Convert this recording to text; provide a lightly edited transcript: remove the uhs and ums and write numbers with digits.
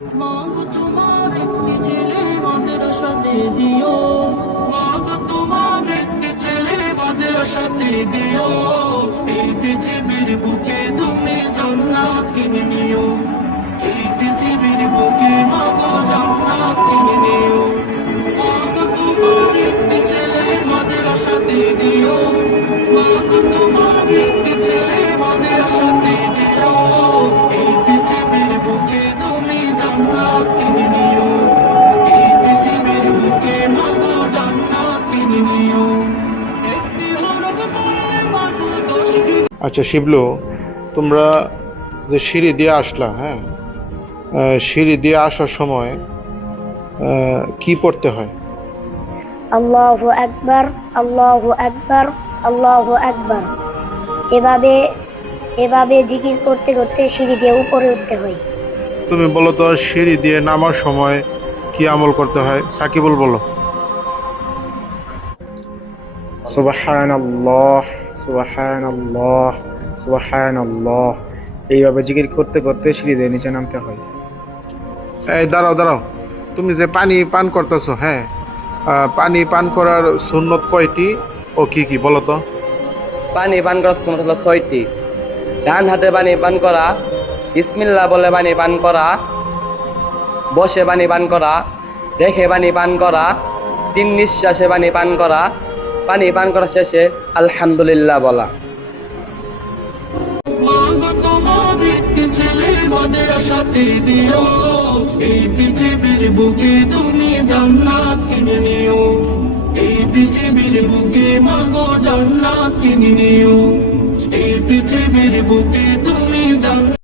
মাগো তোমার একটি ছেলে মাদ্রাসাতে দিও, মাগো তোমার একটি ছেলে মাদ্রাসাতে দিও, এই পৃথিবীর বুকে তুমি জান্নাত কিনে নিও, এই পৃথিবীর বুকে মাগো জান্নাত কিনে নিও। মাগো তোমার একটি ছেলে মাদ্রাসাতে দিও, মাগো তোমার একটি ছেলে মাদ্রাসাতে দিও, এই পৃথিবীর বুকে তুমি জান্নাত কিনে নিও, এই পৃথিবীর বুকে মাগো জান্নাত কিনে নিও। একটি হরফ পড়ে মাগো 10টি। আচ্ছা শিবলু, তোমরা যে সিঁড়ি দিয়ে আসলা, হ্যাঁ, সিঁড়ি দিয়ে আসার সময় কি পড়তে হয়? আল্লাহু আকবার, আল্লাহু আকবার, আল্লাহু আকবার। এভাবে এভাবে জিকির করতে করতে সিঁড়ি দিয়ে উপরে উঠতে হয়। তুমি বলো তো, সিঁড়ি দিয়ে নামার সময় কি আমল করতে হয়? সাকিবুল বলো। সুবহানাল্লাহ, সুবহানাল্লাহ, সুবহানাল্লাহ, এইভাবে জিকির করতে করতে সিঁড়ি দিয়ে নিচে নামতে হয়। এই দাঁড়াও দাঁড়াও, তুমি যে পানি পান করতেছো, হ্যাঁ, পানি পান করার সুন্নত কয়টি ও কি কি বলো তো? পানি পান করার সুন্নাত হলো 6টি। ডান হাতে পানি পান করা, বিসমিল্লাহ বলে পানি পান করা, বসে পানি পান করা, দেখে পানি পান করা, 3 নিঃশ্বাসে পানি পান করা, পানি পান করা শেষে আলহামদুলিল্লাহ বলা। মাগো তোমার একটি ছেলে মাদ্রাসাতে দিও, এই পৃথিবীর বুকে তুমি জান্নাত কিনে নিও, এই পৃথিবীর বুকে মাগো জান্নাত কিনে নিও, এই পৃথিবীর বুকে তুমি